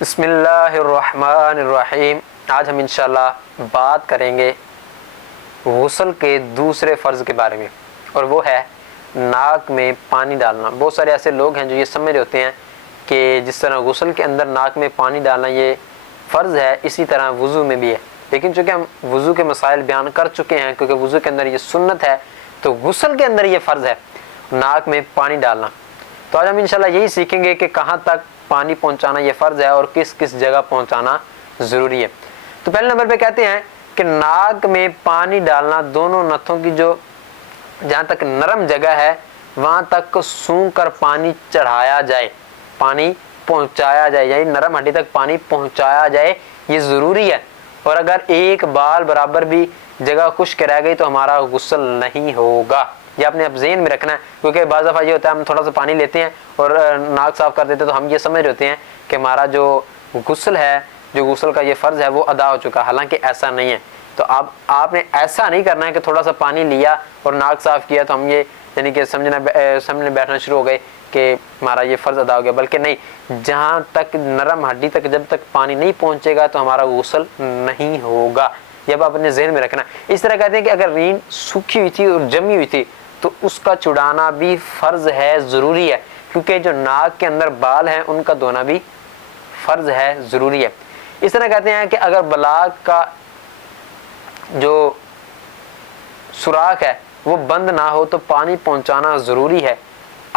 بسم اللہ الرحمن الرحیم۔ آج ہم انشاءاللہ بات کریں گے غسل کے دوسرے فرض کے بارے میں، اور وہ ہے ناک میں پانی ڈالنا۔ بہت سارے ایسے لوگ ہیں جو یہ سمجھ رہے ہوتے ہیں کہ جس طرح غسل کے اندر ناک میں پانی ڈالنا یہ فرض ہے، اسی طرح وضو میں بھی ہے۔ لیکن چونکہ ہم وضو کے مسائل بیان کر چکے ہیں، کیونکہ وضو کے اندر یہ سنت ہے، تو غسل کے اندر یہ فرض ہے ناک میں پانی ڈالنا۔ تو آج ہم انشاءاللہ یہی سیکھیں گے کہ کہاں تک پانی پہنچانا یہ فرض ہے اور کس کس جگہ پہنچانا ضروری ہے۔ تو پہلے نمبر پہ کہتے ہیں کہ ناک میں پانی ڈالنا دونوں نتھوں کی جو جہاں تک نرم جگہ ہے وہاں تک سونگھ کر پانی چڑھایا جائے، پانی پہنچایا جائے، یعنی نرم ہڈی تک پانی پہنچایا جائے، یہ ضروری ہے۔ اور اگر ایک بال برابر بھی جگہ خشک رہ گئی تو ہمارا غسل نہیں ہوگا۔ یہ آپ نے اب ذہن میں رکھنا ہے، کیونکہ بعض دفعہ یہ ہوتا ہے ہم تھوڑا سا پانی لیتے ہیں اور ناک صاف کر دیتے ہیں، تو ہم یہ سمجھ رہے ہوتے ہیں کہ ہمارا جو غسل ہے، جو غسل کا یہ فرض ہے وہ ادا ہو چکا، حالانکہ ایسا نہیں ہے۔ تو اب آپ نے ایسا نہیں کرنا ہے کہ تھوڑا سا پانی لیا اور ناک صاف کیا تو ہم یہ یعنی کہ سمجھنے بیٹھنا شروع ہو گئے کہ ہمارا یہ فرض ادا ہو گیا، بلکہ نہیں، جہاں تک نرم ہڈی تک جب تک پانی نہیں پہنچے گا تو ہمارا غسل نہیں ہوگا۔ یہ اب آپ اپنے ذہن میں رکھنا۔ اس طرح کہتے ہیں کہ اگر رین سوکھی ہوئی تھی اور جمی ہوئی تھی تو اس کا چھڑانا بھی فرض ہے، ضروری ہے، کیونکہ جو ناک کے اندر بال ہیں ان کا دھونا بھی فرض ہے، ضروری ہے۔ اس طرح کہتے ہیں کہ اگر بلاغ کا جو سوراخ ہے وہ بند نہ ہو تو پانی پہنچانا ضروری ہے،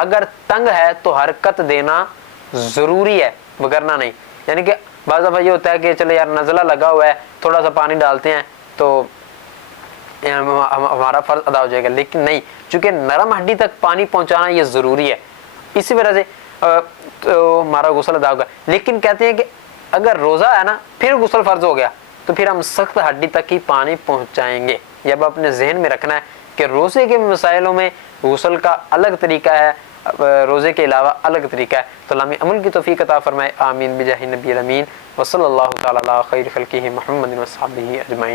اگر تنگ ہے تو حرکت دینا ضروری ہے، وگرنہ نہیں۔ یعنی کہ بعض دفعہ یہ ہوتا ہے کہ چلو یار نزلہ لگا ہوا ہے، تھوڑا سا پانی ڈالتے ہیں تو ہمارا فرض ادا ہو جائے گا، لیکن نہیں، چونکہ نرم ہڈی تک پانی پہنچانا یہ ضروری ہے، اسی وجہ سے تو ہمارا غسل ادا ہوگا۔ لیکن کہتے ہیں کہ اگر روزہ ہے نا پھر غسل فرض ہو گیا تو پھر ہم سخت ہڈی تک ہی پانی پہنچائیں گے۔ یہ اب اپنے ذہن میں رکھنا ہے کہ روزے کے مسائلوں میں غسل کا الگ طریقہ ہے، روزے کے علاوہ الگ طریقہ ہے۔ تو اللہ عمل کی توفیق عطا فرمائے، آمین بجاہ نبی الامین، وصلی اللہ تعالی علی خیر خلقہ محمد و صحبہ اجمعین۔